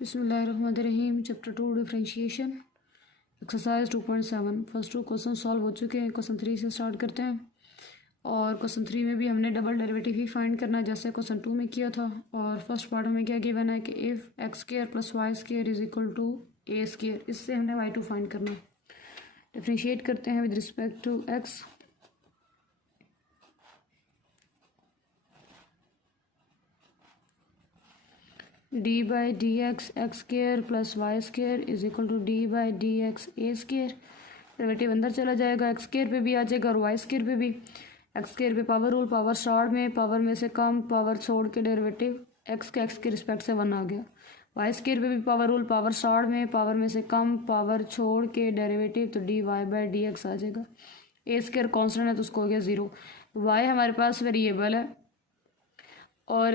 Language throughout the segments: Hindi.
बिस्मिल्लाहिर्रहमानिर्रहीम। Chapter 2 differentiation exercise 2.7 first 2 question solve हो चुके हैं। क्वेश्चन 3 से स्टार्ट करते हैं। और क्वेश्चन 3 में भी हमने डबल डेरिवेटिव ही फाइंड करना है जैसे क्वेश्चन 2 में किया था। और फर्स्ट पार्ट में क्या गिवन है कि if x square plus y square is equal to a square, इससे हमने y2 फाइंड करना है। डिफरेंशिएट करते हैं with respect to x. D by D x x square plus y square is equal to d by D x a square. Derivative अंदर चला जाएगा, एक्स स्क्र पे भी आ जाएगा और वाई स्क्र पे भी। एक्स स्क्र पे पावर रूल, पावर स्टार्ट में पावर में से कम, पावर छोड़ के डेरिवेटिव एक्स के रिस्पेक्ट से 1 आ गया। वाई स्क्र पे भी पावर रूल, पावर स्टार्ट में पावर में से कम, पावर छोड़ के डेरिवेटिव तो D Y by D X आ जाएगा। ए स्क्र कॉन्स्टेंट है तो उसको हो गया 0। वाई हमारे पास वेरिएबल है और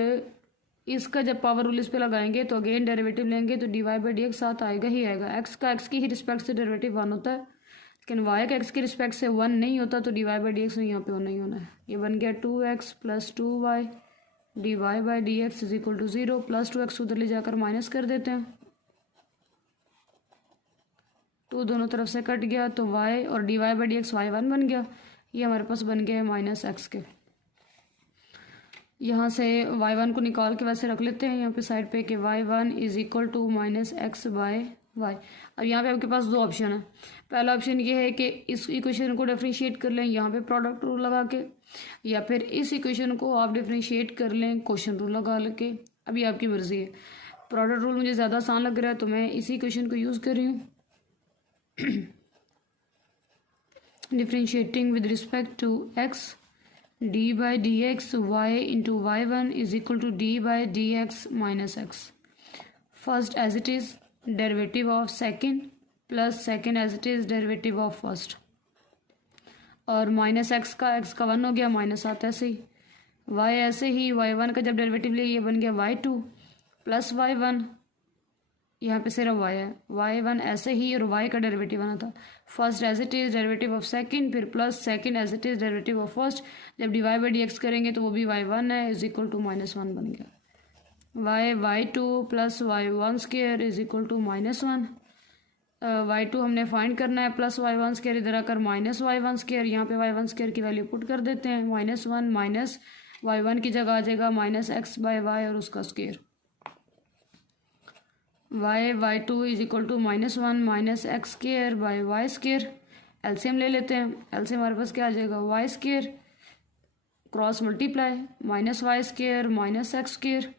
इसका जब पावर रूल इस पे लगाएंगे तो अगेन डेरिवेटिव लेंगे तो D Y by D x साथ आएगा ही आएगा। एक्स का एक्स की ही रिस्पेक्ट से डेरिवेटिव 1 होता है, लेकिन वाई का एक्स की रिस्पेक्ट से 1 नहीं होता तो D Y by D x में यहाँ पे नहीं होना है। ये बन गया 2x plus 2y d Y by D x is equal to 0। Plus 2x उधर ले जाकर माइनस कर देते हैं, 2 दोनों तरफ से कट गया तो y और D Y by D x y1 बन गया। ये हमारे पास बन गया है माइनस एक्स के। यहाँ से y1 को निकाल के वैसे रख लेते हैं यहाँ पे साइड पे कि y1 is equal to minus x by y. अब यहाँ पे आपके पास 2 ऑप्शन है। पहला ऑप्शन ये है कि इस इक्वेशन को डिफरेंशिएट कर लें यहाँ पे प्रोडक्ट रूल लगा के, या फिर इस इक्वेशन को आप डिफरेंशिएट कर लें क्वोशंट रूल लगा के। अभी आपकी मर्जी है। प्रोडक्ट रूल मुझे ज़्यादा आसान लग रहा है तो मैं इसी इक्वेशन को यूज़ कर रही हूँ। Differentiating with respect to x d by dx y into y1 is equal to d by dx minus x. First as it is derivative of second plus second as it is derivative of first. और माइनस एक्स का 1 हो गया, माइनस आता है ऐसे ही। y ऐसे ही y1 का जब डेरिवेटिव लिए ये बन गया y2 प्लस y1, यहाँ पे सिर्फ y है। y1 ऐसे ही और y का डेरिवेटिव आना था। First as it is derivative of second, फिर plus second as it is derivative of first. जब D Y by D X करेंगे तो वो भी y1 है इज इक्वल टू -1 बन गया। y2 plus y1 square is equal to -1। y2 हमने फाइंड करना है, प्लस y1 स्क्वायर इधर आकर माइनस y1 स्क्वायर। यहाँ पे y1 स्क्वायर की वैल्यू पुट कर देते हैं, -1 माइनस y1 की जगह आ जाएगा माइनस एक्स बाय वाई और उसका square. y2 is equal to -1 minus x square by Y square. LCM ले लेते हैं। एलसीएम हमारे पास क्या आ जाएगा, y square cross multiply minus y square minus x square,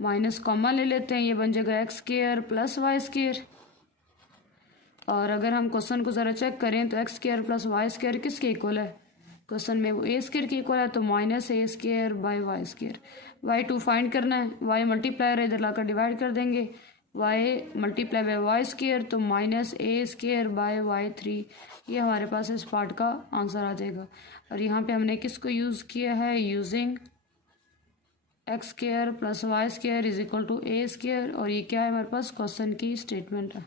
minus comma ले लेते हैं, ये बन जाएगा x square plus y square. और अगर हम क्वेश्चन को ज़रा चेक करें तो x square plus y square किसके इक्वल है, क्वेश्चन में वो ए स्क्वायर के इक्वल है तो minus A square by Y square. y2 find करना है, y मल्टीप्लायर इधर लाकर डिवाइड कर देंगे, y multiply by Y square तो minus A square by y3। ये हमारे पास इस पार्ट का आंसर आ जाएगा। और यहाँ पे हमने किसको यूज़ किया है, using x square plus y square is equal to a square. और ये क्या है हमारे पास क्वेश्चन की स्टेटमेंट है।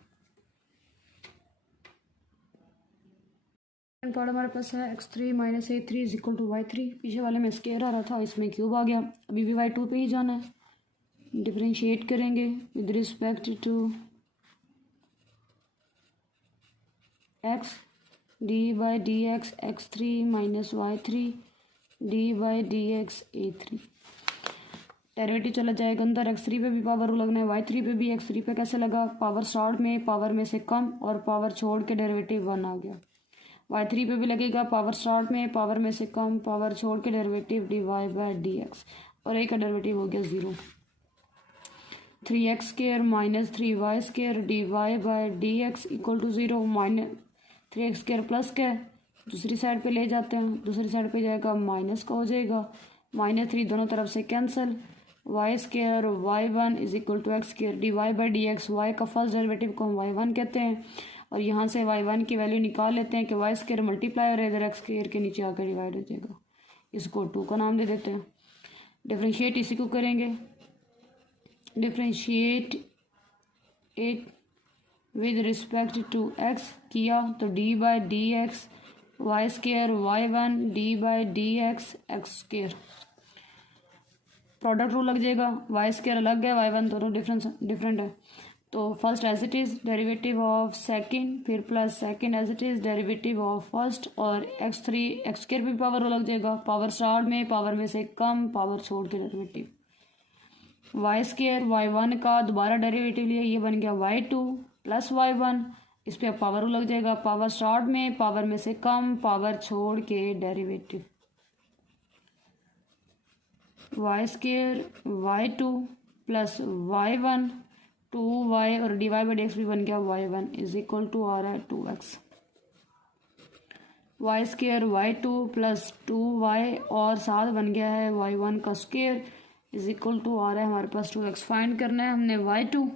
पार्ट हमारे पास है x3 minus a3 is equal to y3। पीछे वाले में स्क्वायर आ रहा था, इसमें क्यूब आ गया। अभी भी y2 पे ही जाना है। डिफरेंशिएट करेंगे with respect to x d by D x x3 minus y3 d by D x a3। Derivative चला जाएगा अंदर, x3 पे भी पावर रूल लगना है, y3 पे भी। x3 पे कैसे लगा, पावर स्टार्ट में पावर में से कम और पावर छोड़ के डेरिवेटिव 1 आ गया। y3 पे भी लगेगा, पावर स्टार्ट में पावर में से कम, पावर छोड़ के derivative D Y by D x, और a का डेरिवेटिव हो गया 0। 3x square minus 3y square d Y by D x equal to 0। Minus 3x square plus का दूसरी साइड पे ले जाते हैं, दूसरी साइड पे जाएगा माइनस का हो जाएगा, -3 दोनों तरफ से cancel. y square y1 is equal to x square d Y by D x. Y का फर्स्ट डेरिवेटिव को हम y1 कहते हैं और यहाँ से y1 की वैल्यू निकाल लेते हैं कि y स्क्वायर मल्टीप्लाई और इधर एक्स स्क्वायर के नीचे आकर डिवाइड हो जाएगा। इसको 2 का नाम दे देते हैं। डिफरेंशिएट इसी को करेंगे, differentiate it with respect to x किया तो d by D x y square y1 d by D x x square. Product rule लग जाएगा, वाई स्क्वायर अलग है, वाई वन दोनों डिफरेंट है। तो first as it is derivative of second, फिर plus second as it is derivative of first, और x3 एक्स स्क्वायर भी पावर लग जाएगा, पावर स्टार्ट में पावर में से कम, पावर छोड़ के derivative. Y square y one का दोबारा डेरिवेटिव लिया, ये बन गया y two plus y one, इस पर पावर लग जाएगा, पावर स्टार्ट में पावर में से कम, पावर छोड़ के derivative. Y square y two plus y one, 2y और dy बाई डी एक्स भी बन गया y1 इज इक्वल टू आ रहा है 2x। Y square y two plus 2y और साथ बन गया है y1 का स्क्र इज इक्वल टू आ रहा है हमारे पास 2x। फाइंड करना है हमने y2,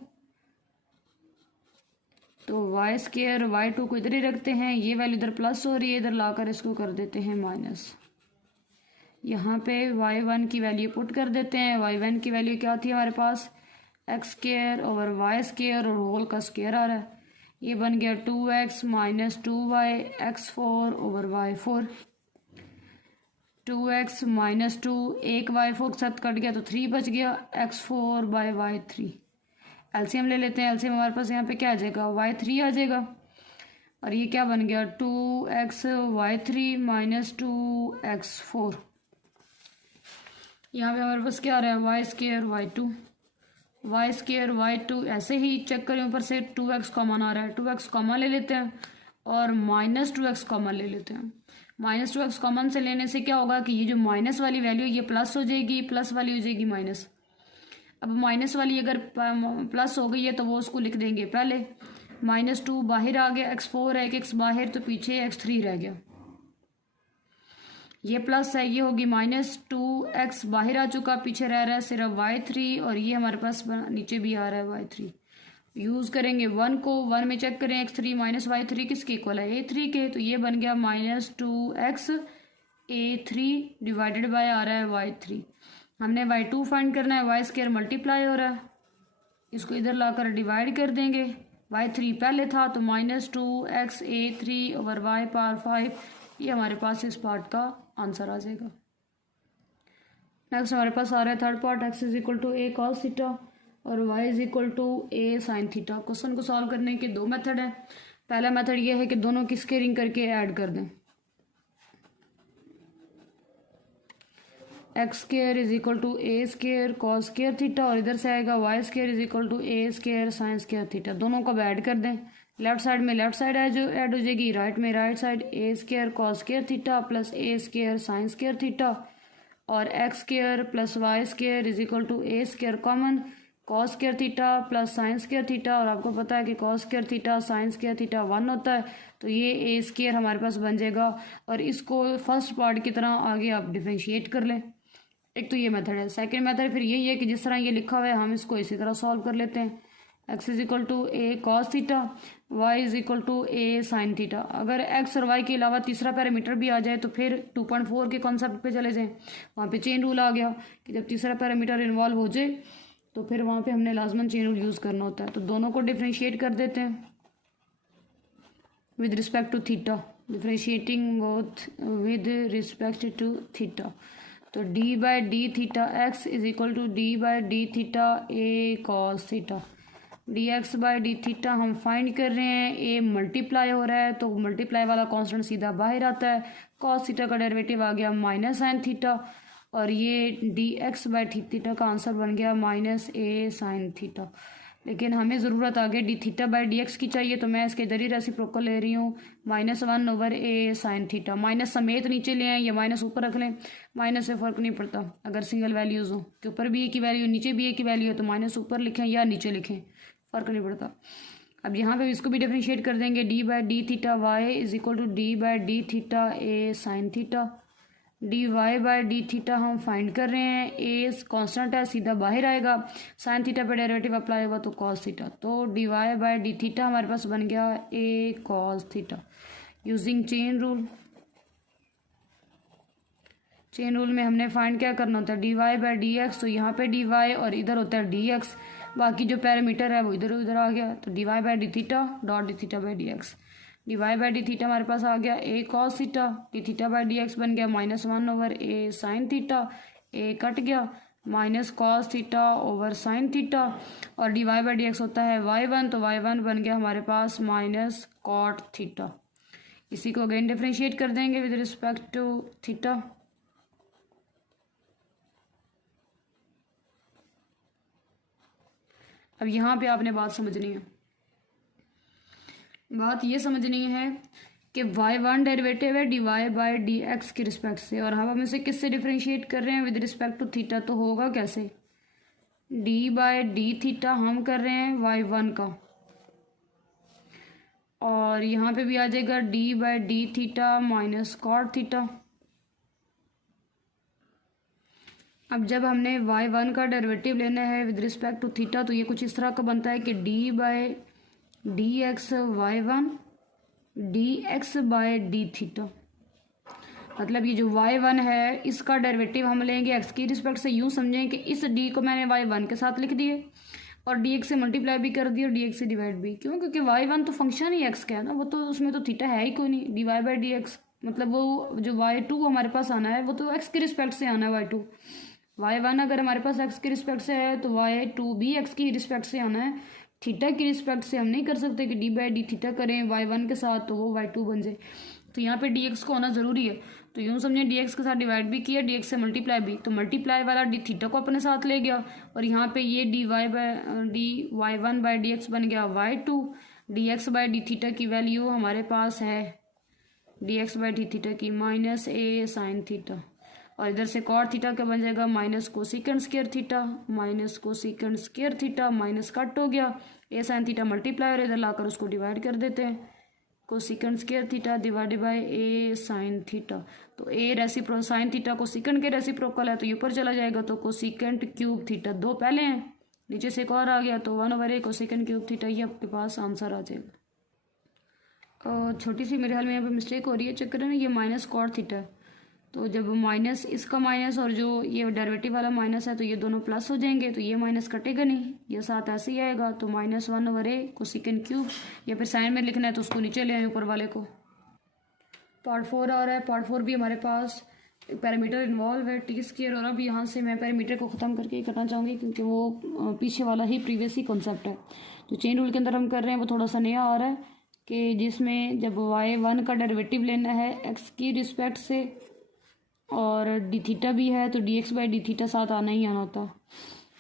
तो वाई स्क्र वाई टू को इधर ही रखते हैं, ये वैल्यू इधर प्लस हो रही है, इधर लाकर इसको कर देते हैं माइनस। यहाँ पे y1 की वैल्यू पुट कर देते हैं, y1 की वैल्यू क्या थी हमारे पास X square over Y square और होल का स्क्र आ रहा है, ये बन गया 2x minus 2y x4 over y4। 2x minus 2, एक y4 के साथ कट गया तो 3 बच गया, x4 बाई y3। एलसीएम ले लेते हैं, एलसीएम हमारे पास यहाँ पे क्या आ जाएगा y3 आ जाएगा, और ये क्या बन गया 2x y3 माइनस 2x4। यहाँ पे हमारे पास क्या आ रहा है y square y2, y square y two, ऐसे ही चेक करें ऊपर से 2x कॉमन आ रहा है, 2x कॉमन ले लेते हैं और माइनस 2x कॉमन ले लेते हैं। माइनस 2x कॉमन से लेने से क्या होगा कि ये जो माइनस वाली वैल्यू ये प्लस हो जाएगी, प्लस वाली हो जाएगी माइनस। अब माइनस वाली अगर प्लस हो गई है तो वो उसको लिख देंगे पहले, -2 बाहर आ गया, x4 है, x बाहर तो पीछे x3 रह गया, ये प्लस है, ये होगी -2x बाहर आ चुका, पीछे रह रहा है सिर्फ y3, और ये हमारे पास नीचे भी आ रहा है y3। यूज़ करेंगे 1 को, 1 में चेक करें x3 माइनस y3 किसके इक्वल है a3 के, तो ये बन गया -2x a3 डिवाइडेड बाय आ रहा है y3। हमने y2 फाइंड करना है, y स्क्वायर मल्टीप्लाई हो रहा है, इसको इधर लाकर डिवाइड कर देंगे, y3 पहले था तो -2x a3 over y power 5, ये हमारे पास इस पार्ट का आंसर आ जाएगा। नेक्स्ट हमारे पास आ रहा है third part, x is equal to a cos theta और y is equal to a sin theta. Question को सॉल्व करने के दो मेथड है। पहला मेथड ये है कि दोनों की स्क्वेयरिंग करके ऐड कर दें, x square is equal to a square cos square theta, और इधर से आएगा y square is equal to a square sin square theta. दोनों को ऐड कर दें, लेफ्ट साइड में लेफ्ट साइड है जो ऐड हो जाएगी, राइट में right side a square cos square theta plus a square sin square theta, और x square plus y square is equal to a square common cos square theta plus sin square theta, और आपको पता है कि cos square theta sin square theta 1 होता है, तो ये a स्क्र हमारे पास बन जाएगा। और इसको फर्स्ट पार्ट की तरह आगे आप डिफरेंशिएट कर लें, एक तो ये मेथड है। सेकेंड मेथड फिर यही है कि जिस तरह ये लिखा हुआ है हम इसको इसी तरह सॉल्व कर लेते हैं, x is equal to a cos theta, y is equal to a sin theta. अगर x और y के अलावा तीसरा पैरामीटर भी आ जाए तो फिर 2.4 के कॉन्सेप्ट पे चले जाएं, वहाँ पे चेन रूल आ गया कि जब तीसरा पैरामीटर इन्वॉल्व हो जाए तो फिर वहाँ पे हमने लाजमन चेन रूल यूज़ करना होता है। तो दोनों को डिफ्रेंशिएट कर देते हैं with respect to theta, differentiating both with respect to theta. तो d by D theta x is equal to d by D theta a cos theta, dx by D theta हम फाइंड कर रहे हैं, a मल्टीप्लाई हो रहा है तो मल्टीप्लाई वाला कांस्टेंट सीधा बाहर आता है, cos थीटा का डेरिवेटिव आ गया माइनस sin थीटा, और ये dx बाई थीटा का आंसर बन गया -a sin थीटा। लेकिन हमें ज़रूरत आगे D theta by D x की चाहिए, तो मैं इसके इधर ही रेसिप्रोकल ले रही हूँ, -1 over a sin theta. Minus समेत नीचे ले आएँ या माइनस ऊपर रख लें, माइनस से फ़र्क नहीं पड़ता, अगर सिंगल वैल्यूज़ हो कि ऊपर भी a की वैल्यू नीचे भी a की वैल्यू है तो माइनस ऊपर लिखें या नीचे लिखें, फ़र्क नहीं पड़ता। अब यहाँ पे इसको भी डिफ्रेंशिएट कर देंगे, d by D theta y is equal to d by D theta a sin theta, d Y by D theta हम फाइंड कर रहे हैं, a कांस्टेंट है सीधा बाहर आएगा, sin थीटा पे डेरिवेटिव अप्लाई होगा तो cos थीटा, तो D Y by D theta हमारे पास बन गया a cos theta. Using chain rule, chain rule में हमने फाइंड क्या करना होता है, d Y by D x, तो यहाँ पे डी वाई और इधर होता है डी एक्स, बाकी जो पैरामीटर है वो इधर उधर आ गया, तो D Y by D theta dot D theta by D x, D Y by D theta हमारे पास आ गया a cos theta, D theta by D x बन गया -1 over a sin theta, a cut गया, minus cos theta over sine theta, और D Y by D X होता है y1, तो y1 बन गया हमारे पास माइनस कॉट थीटा। इसी को अगेन डिफ्रेंशिएट कर देंगे विद रिस्पेक्ट टू थीटा। अब यहाँ पे आपने बात समझनी है, बात ये समझनी है कि y1 डेरिवेटिव है d Y by D x के रिस्पेक्ट से, और हम इसे किससे डिफ्रेंशिएट कर रहे हैं विद रिस्पेक्ट टू थीटा, तो होगा कैसे, डी बाई डी थीटा हम कर रहे हैं y1 का, और यहाँ पे भी आ जाएगा d by D theta minus cot theta. अब जब हमने y1 का डेरिवेटिव लेना है विद रिस्पेक्ट टू थीटा, तो ये कुछ इस तरह का बनता है कि d by D x y1 d x by d theta, मतलब ये जो y1 है इसका डेरिवेटिव हम लेंगे x की रिस्पेक्ट से। यूँ समझें कि इस d को मैंने y1 के साथ लिख दिए और dx से मल्टीप्लाई भी कर दिया और dx से डिवाइड भी, क्यों, क्योंकि y1 तो फंक्शन ही x का है ना, वो तो उसमें तो थीटा है ही कोई नहीं, d Y by D x, मतलब वो जो y2 हमारे पास आना है वो तो x की रिस्पेक्ट से आना है y2। y1 अगर हमारे पास x की रिस्पेक्ट से है तो y2 भी x की रिस्पेक्ट से आना है। थीटा की रिस्पेक्ट से हम नहीं कर सकते कि डी बाई डी थीटा करें y1 के साथ तो वो y2 बन जाए, तो यहाँ पे dx को होना ज़रूरी है। तो यूँ समझें dx के साथ डिवाइड भी किया, dx से मल्टीप्लाई भी, तो मल्टीप्लाई वाला डी थीटा को अपने साथ ले गया, और यहाँ पे ये d y one by D x बन गया y2। D x by D theta की वैल्यू हमारे पास है d x by D theta की माइनस ए साइन थीटा, और इधर से कॉट थीटा का बन जाएगा minus cosecant square theta, minus cosecant square theta, minus cut हो गया, ए साइन थीटा मल्टीप्लाई और इधर लाकर उसको डिवाइड कर देते हैं, cosecant square theta divided by A sine theta. तो ए रेसिप्रो साइन थीटा कोसिकेंड के रेसिप्रोकल है तो ये ऊपर चला जाएगा, तो कोसिकेंड क्यूब थीटा, दो पहले हैं नीचे से एक और आ गया, तो 1/a कोसिकेंड क्यूब थीटा, ये आपके पास आंसर आ जाएगा। छोटी सी मेरे ख्याल में यहाँ पे मिस्टेक हो रही है, चक्कर है ना, ये माइनस कॉट थीटा है, तो जब माइनस इसका माइनस और जो ये डेरिवेटिव वाला माइनस है तो ये दोनों प्लस हो जाएंगे, तो ये माइनस कटेगा नहीं, ये साथ ऐसे ही आएगा, तो माइनस 1/a कोसिकेंड क्यूब, या फिर साइन में लिखना है तो उसको नीचे ले आए ऊपर वाले को। पार्ट 4 आ रहा है, पार्ट 4 भी हमारे पास पैरामीटर इन्वॉल्व है टी स्क्वायर, और अब यहाँ से मैं पैरामीटर को ख़त्म करके ही करना चाहूँगी क्योंकि वो पीछे वाला ही प्रीवियस ही कॉन्सेप्ट है। जो चेन रूल के अंदर हम कर रहे हैं वो थोड़ा सा नया आ रहा है कि जिसमें जब y1 का डेरिवेटिव लेना है x की रिस्पेक्ट से और डी थीटा भी है तो D x by D theta साथ आना ही आना होता।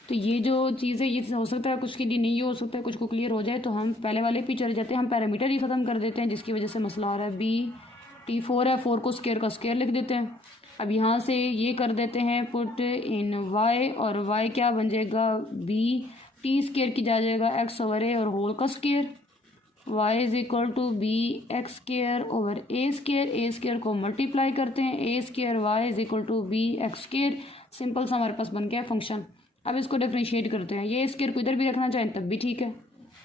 तो ये जो चीज़ है ये हो सकता है कुछ के लिए नहीं हो सकता है, कुछ को क्लियर हो जाए, तो हम पहले वाले पे चले जाते हैं, हम पैरामीटर ही ख़त्म कर देते हैं जिसकी वजह से मसला आ रहा है। बी टी 4 है, 4 को स्क्वायर का स्क्वायर लिख देते हैं। अब यहाँ से ये कर देते हैं पुट इन y, और y क्या बन जाएगा, बी टी स्क्वायर की जाएगा x/a और होल का square, y is equal to B X square over A square को मल्टीप्लाई करते हैं, ए square Y is equal to B X square, simple सा हमारे पास बन गया फंक्शन। अब इसको डिफ्रेंशिएट करते हैं, ये स्क्वायर को इधर भी रखना चाहें तब भी ठीक है,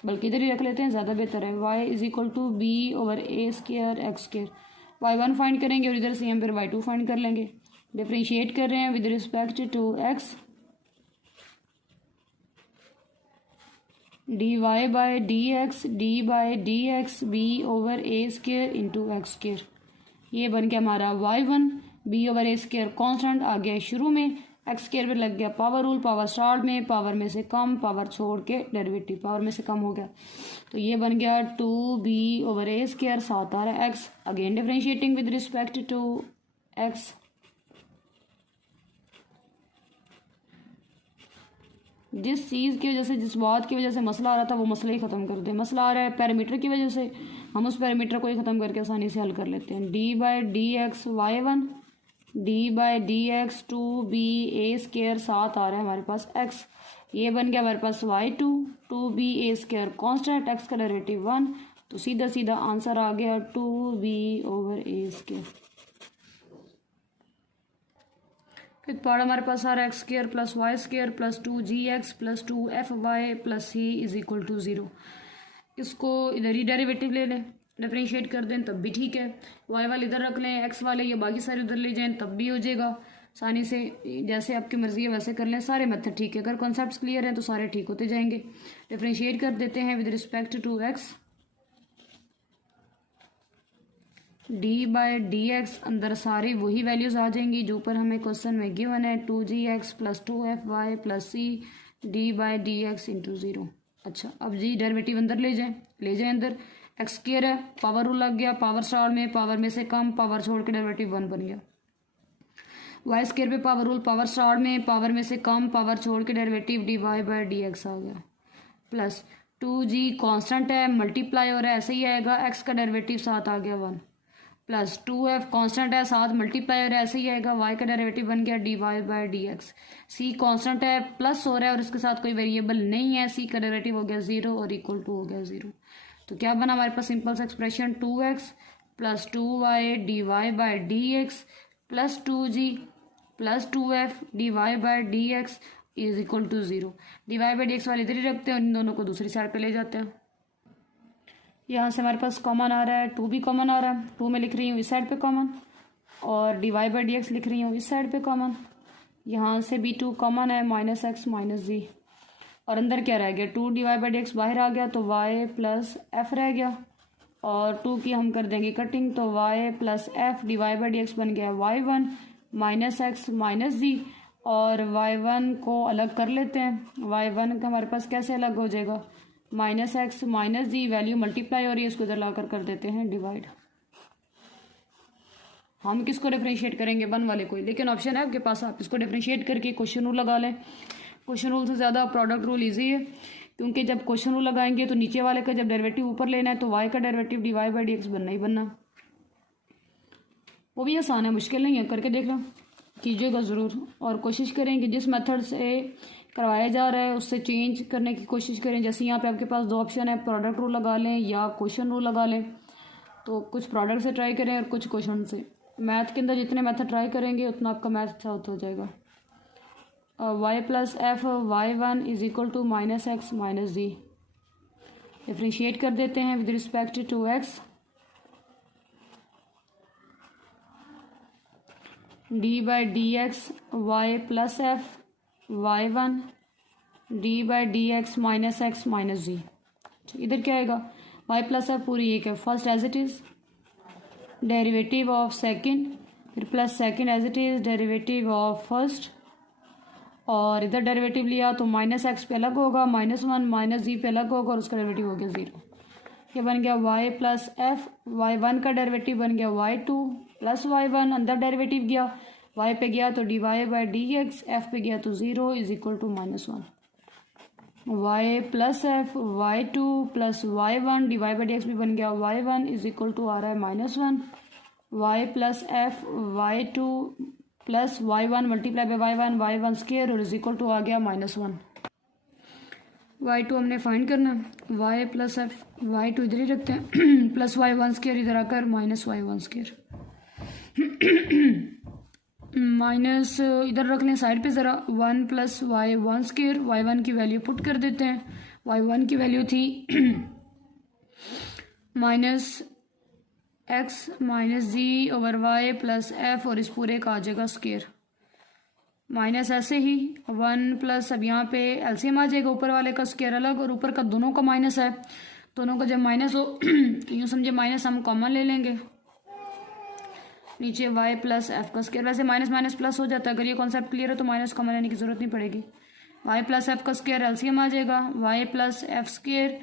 बल्कि इधर ही रख लेते हैं ज़्यादा बेहतर है। y is equal to b over A square x square, y1 find करेंगे और इधर से हम फिर y2 फाइंड कर लेंगे। डिफ्रेंशिएट कर रहे हैं with respect to x, d Y by D x d by D x b over A square into x square, ये बन गया हमारा y1, बी ओवर ए स्क्वायर कॉन्स्टेंट आ गया शुरू में, एक्स स्क्वायर पर लग गया पावर रूल, पावर स्टार्ट में, पावर में से कम, पावर छोड़ के डेरिवेटिव पावर में से कम हो गया, तो ये बन गया 2b ओवर ए स्क्वायर, साथ आ रहा है x, again differentiating with respect to x, जिस चीज़ की वजह से जिस बात की वजह से मसला आ रहा था वो मसला ही ख़त्म कर दे। मसला आ रहा है पैरामीटर की वजह से, हम उस पैरामीटर को ही ख़त्म करके आसानी से हल कर लेते हैं। D by D x y1 d by D x 2b a square, साथ आ रहा है हमारे पास x, ये बन गया हमारे पास y2 2b a square constant, x का डेरिवेटिव 1, तो सीधा सीधा आंसर आ गया 2b ओवर a स्क्वायर। फिर पार्ट हमारे पास आ रहा है x square plus y square plus 2gx plus 2fy plus c is equal to 0। इसको इधर ही डेरिवेटिव ले लें, डिफ्रेंशिएट कर दें तब भी ठीक है, y वाले इधर रख लें, x वाले ये बाकी सारे उधर ले जाएं तब भी हो जाएगा आसानी से, जैसे आपकी मर्जी है वैसे कर लें, सारे मेथड ठीक है, अगर कॉन्सेप्ट्स क्लियर हैं तो सारे ठीक होते जाएंगे। डिफ्रेंशिएट कर देते हैं with respect to x, d by D x, अंदर सारी वही वैल्यूज़ आ जाएंगी जो ऊपर हमें क्वेश्चन में गिवन है, 2gx plus 2fy plus c d by D x into 0। अच्छा, अब जी डेरिवेटिव अंदर ले जाएं अंदर। एक्स स्क्वायर है, पावर रूल लग गया, पावर स्टार में पावर में से कम, पावर छोड़ के डेरिवेटिव 1 बन गया। वाई स्क्वायर पे पावर रूल, पावर स्टार में पावर में से कम, पावर छोड़ के derivative D Y by D X आ गया। प्लस 2g कांस्टेंट है, मल्टीप्लाई हो रहा है, ऐसे ही आएगा, एक्स का डेरिवेटिव साथ आ गया 1। प्लस 2f कांस्टेंट है, साथ मल्टीप्लाई हो रहा है, ऐसे ही आएगा, y का डेरिवेटिव बन गया d Y by D x. C constant है, प्लस हो रहा है और इसके साथ कोई वेरिएबल नहीं है, सी का डेरिवेटिव हो गया 0 और इक्वल टू हो गया 0। तो क्या बना हमारे पास सिंपल सा expression, 2x plus 2y d Y by D x plus 2g plus 2f d Y by D x is equal to 0। D Y by D x वाले इधर ही रखते हैं और इन दोनों को दूसरी साइड पे ले जाते हैं। यहाँ से हमारे पास कॉमन आ रहा है, 2 भी कॉमन आ रहा है, 2 में लिख रही हूँ इस साइड पे कॉमन, और D Y by D x लिख रही हूँ इस साइड पे कॉमन। यहाँ से भी 2 कॉमन है, माइनस एक्स माइनस जी, और अंदर क्या रह गया, 2 d Y by D x बाहर आ गया तो y प्लस एफ रह गया, और 2 की हम कर देंगे कटिंग तो y plus f d Y by D x बन गया y1 माइनस एक्स माइनस जी, और y1 को अलग कर लेते हैं। y1 का हमारे पास कैसे अलग हो जाएगा, माइनस एक्स माइनस जी, वैल्यू मल्टीप्लाई हो रही है, इसको इधर लाकर कर देते हैं डिवाइड। हम किसको डिफरेंशिएट करेंगे, 1 वाले को, लेकिन ऑप्शन है आपके पास, आप इसको डिफरेंशिएट करके क्वेश्चन रूल लगा लें। क्वेश्चन रूल से ज़्यादा प्रोडक्ट रूल इजी है, क्योंकि जब क्वेश्चन रूल लगाएंगे तो नीचे वाले का जब डेरिवेटिव ऊपर लेना है तो y का derivative D Y by D x बनना ही बनना। वो भी आसान है, मुश्किल नहीं है, करके देख लो, कीजिएगा ज़रूर, और कोशिश करें कि जिस मेथड से करवाया जा रहा है उससे चेंज करने की कोशिश करें। जैसे यहाँ पे आपके पास 2 ऑप्शन है, प्रोडक्ट रूल लगा लें या क्वेश्चन रूल लगा लें, तो कुछ प्रोडक्ट से ट्राई करें और कुछ क्वेश्चन से। मैथ के अंदर जितने मेथड ट्राई करेंगे उतना आपका मैथ अच्छा हो जाएगा। y plus f y1 is equal to minus x minus g, differentiate कर देते हैं with respect to x, d by D x y plus f y1 d by D x minus g. इधर क्या आएगा, y प्लस एफ पूरी एक है, first as it is derivative of second, फिर plus second as it is derivative of first, और इधर डेरिवेटिव लिया तो माइनस एक्स पे अलग होगा, -1 माइनस जी पे अलग होगा और उसका डेरिवेटिव हो गया 0। ये बन गया y प्लस एफ, y1 का डेरिवेटिव बन गया y2 प्लस y1, अंदर डेरिवेटिव गया, y पे गया तो D Y by D x, f पे गया तो 0 is equal to -1। y plus f y2 plus y1 d Y by D x भी बन गया, y1 इज इक्वल टू आ रहा है -1, y plus f y2 plus y1 multiply by y1 square और इज इक्वल टू आ गया -1। y2 हमने फाइंड करना, y प्लस एफ y2 इधर ही रखते हैं प्लस y1 स्क्वायर इधर आकर माइनस y1 स्क्वायर, माइनस इधर रख लें साइड पे ज़रा, 1 प्लस y1 स्क्वायर, y1 की वैल्यू पुट कर देते हैं, y1 की वैल्यू थी माइनस एक्स माइनस जी ओवर वाई प्लस एफ, और इस पूरे का आ जाएगा स्क्वायर, माइनस ऐसे ही 1 प्लस, अब यहाँ पे एलसीएम आ जाएगा, ऊपर वाले का स्क्वायर अलग और ऊपर का दोनों का माइनस है, दोनों का जब माइनस हो तो यूँ समझे माइनस हम कॉमन ले लेंगे, नीचे y प्लस एफ का स्क्वायर, वैसे माइनस माइनस प्लस हो जाता है, अगर ये कॉन्सेप्ट क्लियर है तो माइनस कॉमन लेने की जरूरत नहीं पड़ेगी। y प्लस एफ का स्क्वायर एलसीएम आ जाएगा, y plus f square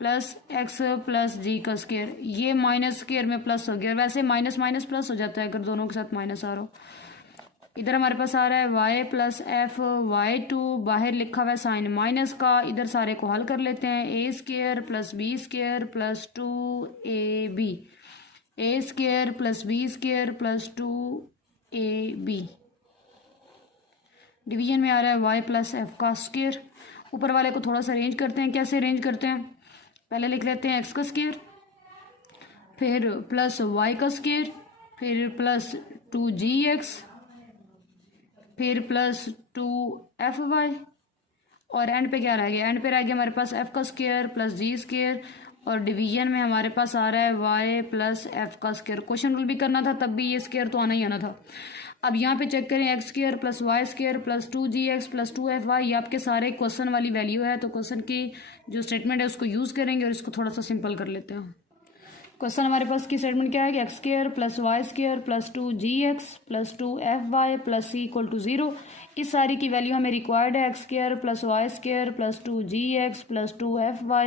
plus x plus g का स्क्वायर, ये माइनस स्क्वायर में प्लस हो गया, वैसे माइनस माइनस प्लस हो जाता है अगर दोनों के साथ माइनस आ रहा हो। इधर हमारे पास आ रहा है y प्लस एफ y2, बाहर लिखा हुआ है साइन माइनस का, इधर सारे को हल कर लेते हैं, ए square plus b square plus 2ab, a square plus b square plus 2ab, division में आ रहा है y प्लस एफ का स्क्वायर। ऊपर वाले को थोड़ा सा अरेंज करते हैं, कैसे अरेंज करते हैं, पहले लिख लेते हैं x का स्क्वायर, फिर प्लस y का स्क्वायर, फिर प्लस 2gx, फिर प्लस 2fy, और एंड पे क्या रह गया, एंड पे रह गया हमारे पास f का स्क्वायर प्लस जी स्क्वायर, और डिवीजन में हमारे पास आ रहा है y प्लस एफ का स्क्वायर। क्वेश्चन रूल भी करना था तब भी ये स्क्वायर तो आना ही आना था। अब यहाँ पे चेक करें, x square plus y square plus 2gx plus 2fy, ये आपके सारे क्वेश्चन वाली वैल्यू है, तो क्वेश्चन की जो स्टेटमेंट है उसको यूज़ करेंगे और इसको थोड़ा सा सिंपल कर लेते हैं। क्वेश्चन हमारे पास की स्टेटमेंट क्या है कि x square plus y square plus 2gx plus 2fy plus c equal to 0। इस सारी की वैल्यू हमें रिक्वायर्ड है। X square plus y square plus 2gx plus 2fy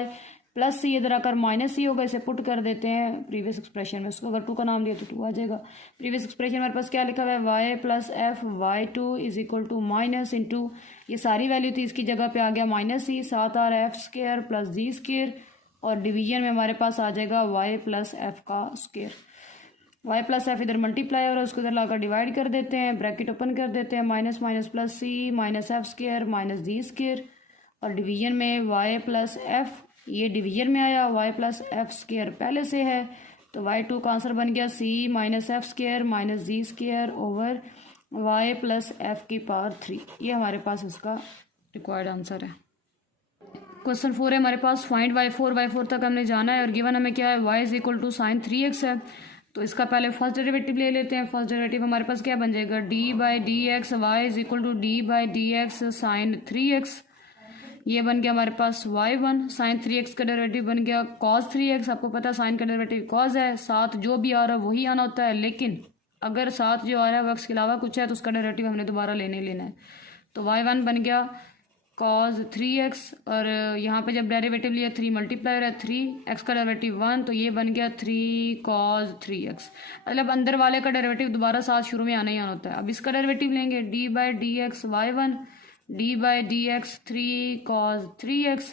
plus c, इधर आकर माइनस सी होगा, इसे पुट कर देते हैं प्रीवियस एक्सप्रेशन में। उसको अगर 2 का नाम दिया तो 2 आ जाएगा। प्रीवियस एक्सप्रेशन हमारे पास क्या लिखा हुआ है, y plus f y two is equal to minus into, ये सारी वैल्यू थी, इसकी जगह पे आ गया minus c, 7r f square plus g square, और डिवीजन में हमारे पास आ जाएगा y प्लस एफ का स्क्र। y प्लस एफ इधर मल्टीप्लाई और उसको इधर लाकर डिवाइड कर देते हैं, ब्रैकेट ओपन कर देते हैं, माइनस माइनस प्लस सी minus f square minus g square, और डिवीजन में y प्लस एफ, ये डिवीजन में आया, y प्लस एफ स्क्र पहले से है, तो y2 का आंसर बन गया c minus f square minus g square over y plus f की पावर 3। ये हमारे पास इसका रिक्वायर्ड आंसर है। क्वेश्चन 4 है हमारे पास, फाइंड y4 तक हमने जाना है और गिवन हमें क्या है, y is equal to sine 3x है। तो इसका पहले फर्स्ट डेरिवेटिव ले लेते हैं। फर्स्ट डेरिवेटिव हमारे पास क्या बन जाएगा, d by D x y is equal to d by D x sine 3x। ये बन गया हमारे पास y1। साइन 3x का डेरिवेटिव बन गया cos 3x। आपको पता है साइन का डेरिवेटिव cos है, साथ जो भी आ रहा है वही आना होता है, लेकिन अगर साथ जो आ रहा है वो x के अलावा कुछ है तो उसका डेरिवेटिव हमने दोबारा लेना है। तो y1 बन गया cos 3x, और यहाँ पे जब डेरिवेटिव लिया 3 मल्टीप्लाई है 3x का डेरिवेटिव 1, तो ये बन गया 3 cos 3x। मतलब अंदर वाले का डेरिवेटिव दोबारा साथ शुरू में आना ही आना होता है। अब इसका डेरिवेटिव लेंगे d by D x y1 d by D x 3 cos 3x,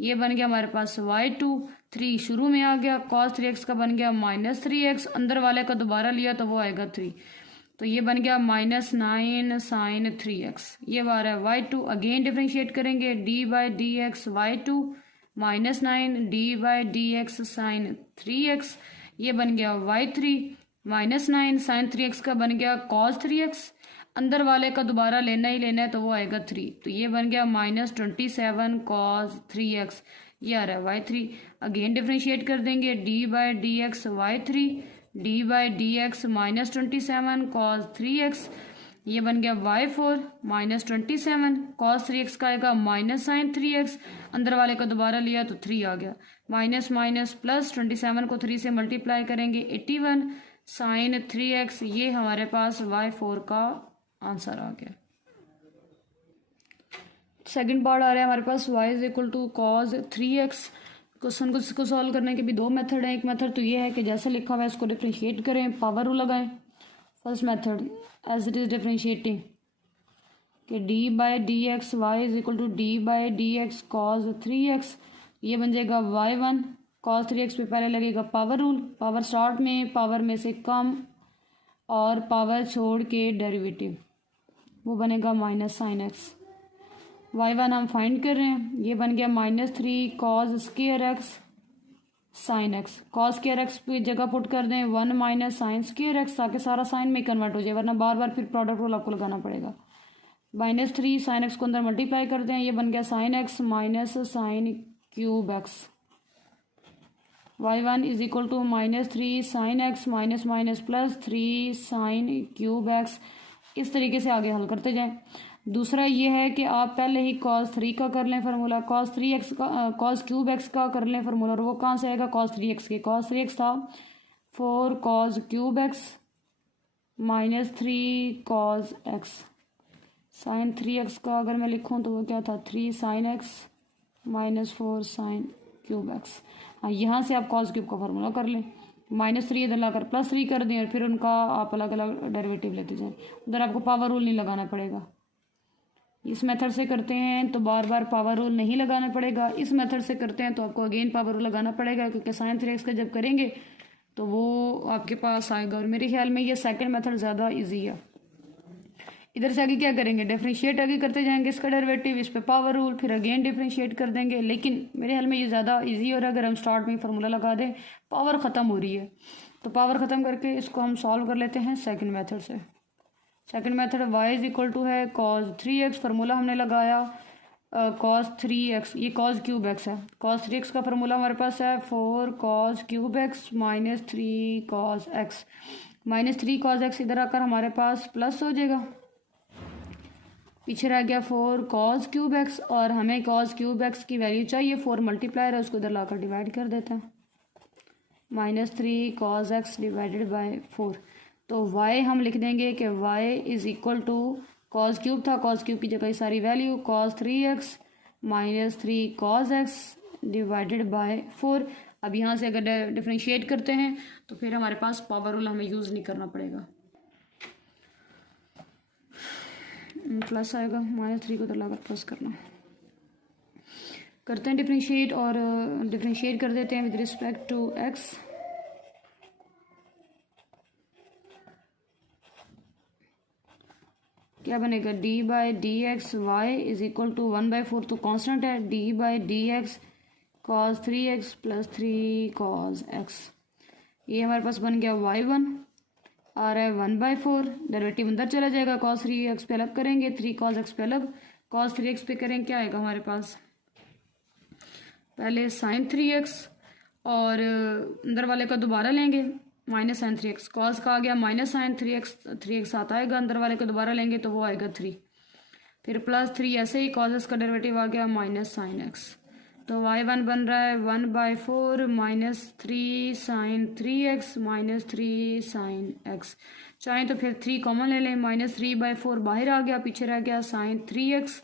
ये बन गया हमारे पास y2। 3 शुरू में आ गया, cos 3x का बन गया माइनस 3x, अंदर वाले का दोबारा लिया तो वो आएगा 3, तो ये बन गया माइनस 9 साइन 3x। ये बार है y2, अगेन डिफ्रेंशिएट करेंगे, d by D x y2 minus 9 d by D x sine 3x, ये बन गया y3 माइनस 9 साइन 3x का बन गया cos 3x, अंदर वाले का दोबारा लेना ही लेना है तो वो आएगा 3, तो ये बन गया माइनस 27 cos 3x। ये आ रहा है y3, अगेन डिफ्रेंशिएट कर देंगे, d by D x y3 d by D x minus 27 cos 3x, ये बन गया y4 माइनस 27 cos 3x का आएगा माइनस साइन 3x, अंदर वाले का दोबारा लिया तो 3 आ गया, माइनस माइनस प्लस 27 को 3 से मल्टीप्लाई करेंगे 81 साइन 3x। ये हमारे पास y4 का आंसर आ गया। सेकंड पार्ट आ रहा है हमारे पास y is equal to cos 3x। Question को सॉल्व करने के भी 2 मेथड हैं। एक मेथड तो ये है कि जैसे लिखा हुआ है इसको डिफ्रेंशिएट करें, पावर रूल लगाएं। First method as it is differentiating कि d by D x y is equal to d by D x cos 3x, ये बन जाएगा y1 cos 3x पे पहले लगेगा पावर रूल, पावर स्टार्ट में पावर में से कम और पावर छोड़ के डेरिवेटिव, वो बनेगा माइनस साइन x। y1 हम फाइंड कर रहे हैं, ये बन गया minus 3 cos square x sine x. cos square x पे जगह पुट कर दें 1 माइनस साइन स्क्र एक्स, ताकि सारा साइन में कन्वर्ट हो जाए, वरना बार बार फिर प्रोडक्ट रूल आपको लगाना पड़ेगा। माइनस 3 साइन एक्स को अंदर मल्टीप्लाई करते हैं, ये बन गया sine x minus sine cube x. y1 is equal to minus 3 sine x minus minus plus 3 sine cube x. इस तरीके से आगे हल करते जाएं। दूसरा ये है कि आप पहले ही cos 3 का कर लें फार्मूला, cos 3x का cos क्यूब एक्स का कर लें फार्मूला, और वो कहाँ से आएगा, cos 3x के। cos 3x था 4 cos cube x minus 3 cos x। Sine 3x का अगर मैं लिखूं तो वो क्या था, 3 sine x minus 4 sine cube x. हाँ, यहाँ से आप cos क्यूब का फार्मूला कर लें, माइनस 3 इधर लाकर प्लस 3 कर दें, और फिर उनका आप अलग अलग डेरिवेटिव लेते जाएं। उधर आपको पावर रूल नहीं लगाना पड़ेगा। इस मेथड से करते हैं तो बार बार पावर रूल नहीं लगाना पड़ेगा, इस मेथड से करते हैं तो आपको अगेन पावर रूल लगाना पड़ेगा, क्योंकि साइन 3x का जब करेंगे तो वो आपके पास आएगा। और मेरे ख्याल में ये सेकंड मेथड ज़्यादा इजी है। इधर से आगे क्या करेंगे, डिफ्रेंशिएट आगे करते जाएंगे इसका डेरिवेटिव, इस पे पावर रूल, फिर अगेन डिफ्रेंशिएट कर देंगे। लेकिन मेरे ख्याल में ये ज़्यादा इजी और अगर हम स्टार्ट में फार्मूला लगा दें, पावर ख़त्म हो रही है, तो पावर ख़त्म करके इसको हम सॉल्व कर लेते हैं सेकेंड मेथड से। Second method y is equal to है cos 3x, फार्मूला हमने लगाया cos 3x, ये cos क्यूब x है। cos 3x का फार्मूला हमारे पास है 4 cos cube x minus 3 cos x। Minus 3 cos x इधर आकर हमारे पास प्लस हो जाएगा, पीछे रह गया 4 cos क्यूब x, और हमें cos क्यूब x की वैल्यू चाहिए, 4 मल्टीप्लायर है, उसको इधर लाकर डिवाइड कर देते हैं। Minus 3 cos x divided by 4। तो y हम लिख देंगे कि y is equal to cos cube था, कॉस क्यूब की जगह सारी value cos 3x minus 3 cos x divided by 4। अब यहाँ से अगर डिफरेंशिएट करते हैं तो फिर हमारे पास पावर रूल हमें यूज़ नहीं करना पड़ेगा, प्लस आएगा, माइनस 3 को तो लाकर प्लस करना। करते हैं डिफरेंशिएट और डिफरेंशिएट कर देते हैं विद रिस्पेक्ट टू x। क्या बनेगा, d by D x y is equal to 1/4, तो कांस्टेंट है, d by D x cos 3x plus 3 cos x। ये हमारे पास बन गया y1 आ रहा है 1/4, डेरिवेटिव अंदर चला जाएगा, cos 3x पे अलग करेंगे, 3 cos x पे अलग, cos 3x पे करेंगे, क्या आएगा हमारे पास, पहले sin 3x और अंदर वाले का दोबारा लेंगे माइनस sin 3x, cos का आ गया माइनस sin 3x आता आएगा, अंदर वाले का दोबारा लेंगे तो वो आएगा 3, फिर प्लस 3 ऐसे ही cos x का डेरिवेटिव आ गया माइनस sin x। तो y1 बन रहा है 1/4 minus 3 sin 3x minus 3 sin x। चाहें तो फिर 3 कॉमन ले लें, माइनस 3/4 बाहर आ गया, पीछे रह गया sin 3x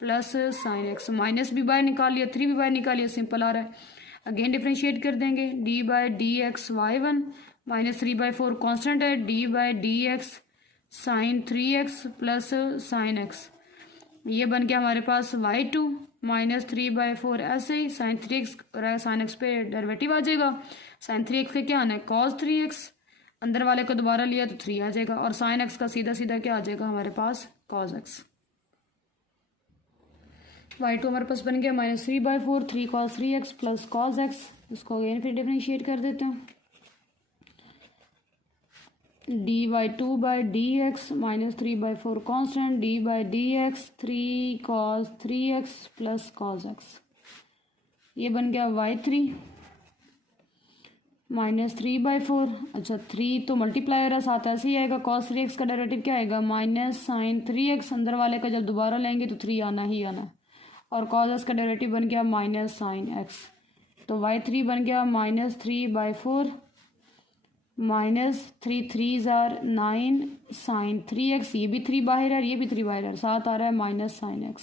plus sin x, minus भी बाहर निकाल लिया, 3 भी बाहर निकाल लिया, सिंपल आ रहा है। अगेन डिफ्रेंशिएट कर देंगे, d by D x y1 minus 3/4 constant है, d by D x sine 3x plus sine x, ये बन गया हमारे पास y2 माइनस 3/4 ऐसे ही साइन 3x और साइन x पे डेरिवेटिव आ जाएगा, साइन 3x पे क्या आना है cos 3x, अंदर वाले को दोबारा लिया तो 3 आ जाएगा, और साइन x का सीधा सीधा क्या आ जाएगा हमारे पास cos x। y2 हमारे पास बन गया minus 3/4 3 cos 3x plus cos x, इसको अगेन फिर डिफरेंशिएट कर देते हैं, dy2 by D x minus 3/4 constant, d by D x 3 cos 3x plus cos x, ये बन गया y3 माइनस 3/4, अच्छा 3 तो मल्टीप्लायर है, साथ ऐसे ही आएगा, cos 3x का डेरिवेटिव क्या आएगा माइनस साइन 3x, अंदर वाले का जब दोबारा लेंगे तो 3 आना ही आना, और cos x का डेरिवेटिव बन गया माइनस साइन x, तो y3 बन गया minus 3/4 minus 3 3 jar 9 sine 3x, ये भी 3 बाहर है, ये भी 3 बाहर है, साथ आ रहा है माइनस साइन x।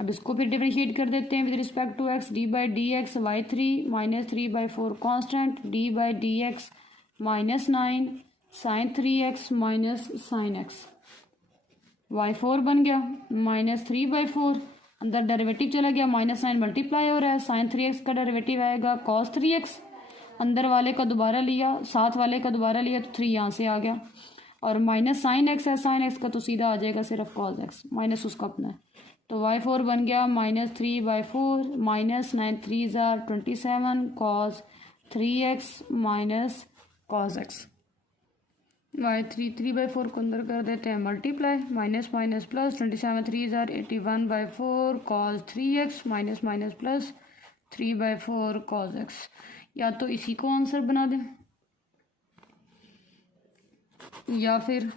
अब इसको फिर डिफरेंशिएट कर देते हैं with respect to x, d by D x y3 minus 3/4 constant, d by D x minus 9 sine 3x minus sine x, y4 बन गया माइनस 3/4, अंदर डेरिवेटिव चला गया, माइनस साइन मल्टीप्लाई हो रहा है, साइन 3x का डेरिवेटिव आएगा cos 3x, अंदर वाले का दोबारा लिया, साथ वाले का दोबारा लिया तो 3 यहाँ से आ गया, और माइनस साइन x है, साइन x का तो सीधा आ जाएगा सिर्फ cos x, माइनस उसका अपना है, तो y4 बन गया minus 3/4 minus 9 3 jar 27 cos 3x minus cos x, y3 3/4 को अंदर कर देते हैं multiply, minus minus plus 27 3 jar 81/4 cos 3x minus minus plus 3/4 cos x, या तो इसी को आंसर बना दें या फिर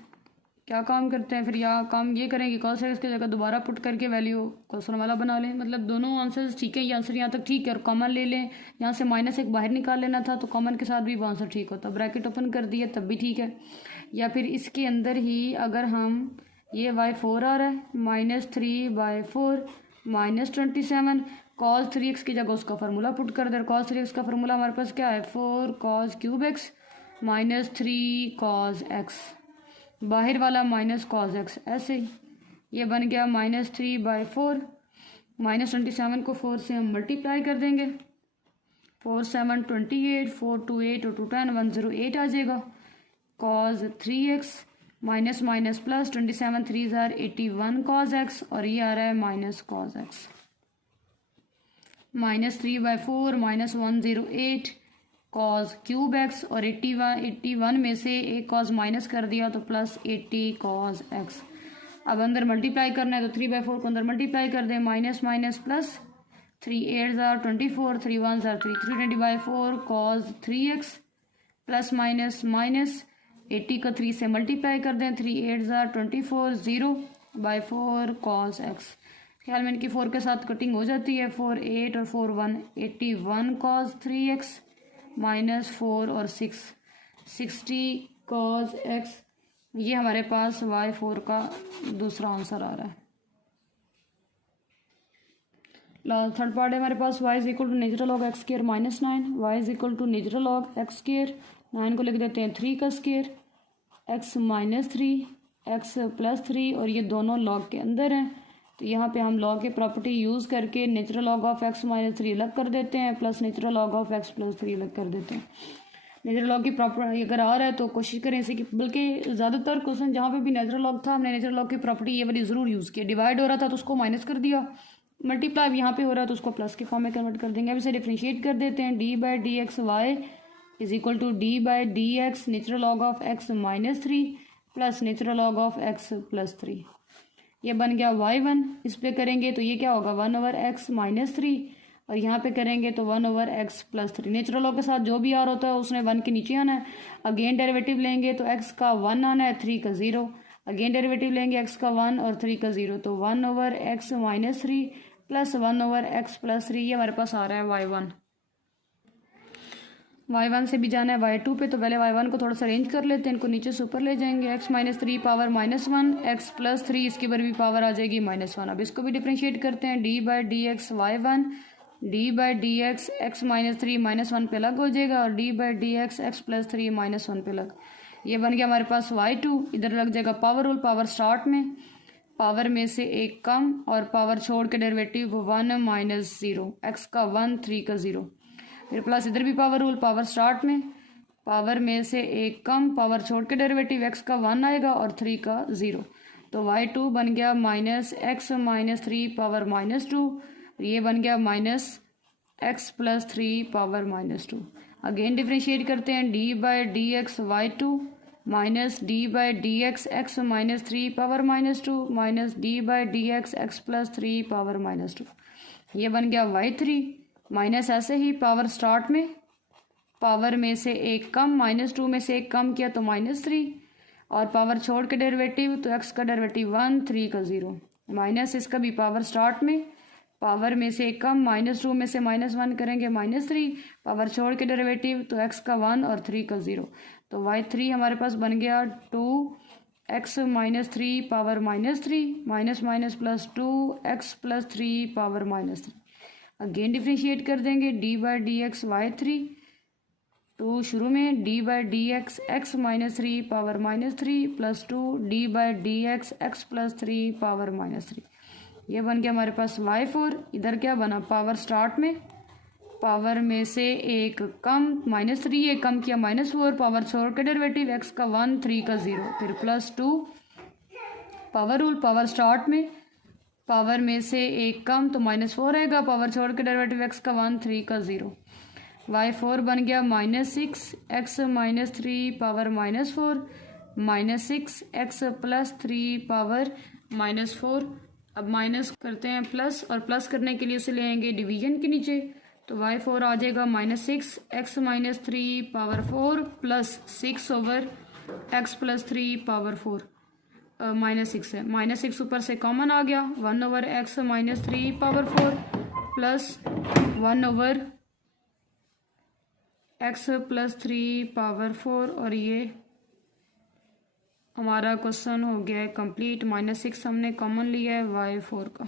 क्या काम करते हैं, फिर या काम ये करें कि cos x की जगह दोबारा पुट करके वैल्यू क्वेश्चन वाला बना लें, मतलब दोनों आंसर्स ठीक है, ये आंसर यहाँ तक ठीक है, और कॉमन ले लें, यहाँ से माइनस एक बाहर निकाल लेना था तो कॉमन के साथ भी वो आंसर ठीक होता, ब्रैकेट ओपन कर दिया तब भी ठीक है, या फिर इसके अंदर ही अगर हम ये y4 आ रहा है माइनस 3/4 माइनस 27 cos 3x की जगह उसका फार्मूला पुट कर दे, cos 3x का फार्मूला हमारे पास क्या है 4 cos cube x minus 3 cos x, बाहर वाला माइनस cos x, ऐसे ही ये बन गया माइनस 3/4 माइनस 27 को 4 से हम मल्टीप्लाई कर देंगे, 4 7 28 4 2 8 और 2 10 108 आ जाएगा, cos 3x minus minus plus 27 3 jar 81 cos x, और ये आ रहा है minus cos x, minus 3/4 minus 108 cos cube x, और 81 में से एक cos माइनस कर दिया तो प्लस 80 cos x। अब अंदर मल्टीप्लाई करना है तो 3/4 को अंदर मल्टीप्लाई कर दें, minus minus plus 3 8 jar 24 3 1 jar 3 320/4 cos 3x plus minus minus 80 को 3 से मल्टीप्लाई कर दें, 3 8 जार 24 0/4 cos x, ख्याल में इनकी 4 के साथ कटिंग हो जाती है, 4 8 और 4 1 81 cos 3x -4 और 6, 60 cos x, ये हमारे पास y4 का दूसरा आंसर आ रहा है। थर्ड पार्ट है हमारे पास y is equal to natural log x square minus 9, y is equal to natural log x square, 9 को लिख देते हैं 3 का square, x minus 3, x plus 3, और ये दोनों लॉग के अंदर हैं, तो यहाँ पे हम लॉग की प्रॉपर्टी यूज़ करके natural log of x minus 3 अलग कर देते हैं, plus natural log of x plus 3 अलग कर देते हैं। नेचुरल लॉग की प्रॉपर्टी अगर आ रहा है तो कोशिश करें इसे कि, बल्कि ज़्यादातर क्वेश्चन जहाँ पे भी नेचुरल लॉग था हमने नेचुरल लॉग की प्रॉपर्टी ये वाली ज़रूर यूज़ किया। डिवाइड हो रहा था तो उसको माइनस कर दिया, मल्टीप्लाई यहाँ पे हो रहा है तो उसको प्लस के फॉर्म में कन्वर्ट कर देंगे। अब इसे डिफ्रेंशिएट कर देते हैं, d by D x y is equal to d by D x natural log of x minus 3 plus natural log of x plus 3। ये बन गया y1। इस पे करेंगे तो ये क्या होगा 1/x माइनस 3, और यहाँ पे करेंगे तो 1/x प्लस 3। नेचुरल लॉग के साथ जो भी आर होता है उसने 1 के नीचे आना है। अगेन डेरिवेटिव लेंगे तो x का 1 आना है, 3 का 0। अगेन डेरिवेटिव लेंगे x का 1 और 3 का 0, तो 1/x minus 3 plus 1/x plus 3, ये हमारे पास आ रहा है y1। y1 से भी जाना है y2 पे, तो पहले y1 को थोड़ा सा अरेंज कर लेते हैं, इनको नीचे से ऊपर ले जाएंगे। x minus 3 power -1, x plus 3 इसके ऊपर भी पावर आ जाएगी -1। अब इसको भी डिफ्रेंशिएट करते हैं, d by D x y1, d by D x x minus 3 -1 पे अलग हो जाएगा, और D by D x x plus 3 -1 पे अलग। ये बन गया हमारे पास y2। इधर लग जाएगा पावर रूल, पावर स्टार्ट में, पावर में से एक कम और पावर छोड़ के डेरिवेटिव 1 माइनस 0, x का 1 3 का 0, फिर प्लस इधर भी पावर रूल, पावर स्टार्ट में, पावर में से एक कम, पावर छोड़ के डेरिवेटिव x का 1 आएगा और 3 का 0, तो y2 बन गया माइनस x माइनस 3 पावर -2, ये बन गया minus x plus 3 power -2। Again differentiate करते हैं, d by D x y2 minus D by D x x minus 3 power -2 minus D by D x x plus 3 power -2, ये बन गया y3। माइनस ऐसे ही पावर स्टार्ट में, पावर में से एक कम, -2 में से एक कम किया तो -3, और पावर छोड़ के डेरिवेटिव तो x का डेरिवेटिव 1 3 का 0, माइनस इसका भी पावर स्टार्ट में, पावर में से एक कम, -2 में से -1 करेंगे -3, पावर छोड़ के डेरिवेटिव तो x का 1 और 3 का 0, तो y3 हमारे पास बन गया 2x minus 3 power -3 minus minus plus 2x plus 3 power -3। Again differentiate कर देंगे, D by D x y3, तो शुरू में D by D x x minus 3 power -3 plus 2 D by D x x plus 3 power -3, ये बन गया हमारे पास y4। इधर क्या बना, पावर स्टार्ट में, पावर में से एक कम, -3 एक कम किया -4, पावर छोड़ के डेरिवेटिव x का 1 3 का 0, फिर plus 2 power rule, power start में, पावर में से एक कम तो -4 रहेगा, पावर छोड़ के डेरिवेटिव x का 1 3 का 0, y4 बन गया -6 x minus 3 power -4 -6 x plus 3 power -4। अब माइनस करते हैं प्लस, और प्लस करने के लिए उसे ले आएंगे डिवीजन के नीचे, तो y4 आ जाएगा -6 x minus 3 power 4 plus 6/x plus 3 power 4, -6 है, -6 ऊपर से कॉमन आ गया, 1/x minus 3 power 4 plus 1/x plus 3 power 4, और ये हमारा क्वेश्चन हो गया है कंप्लीट। -6 हमने कॉमन लिया है y4 का।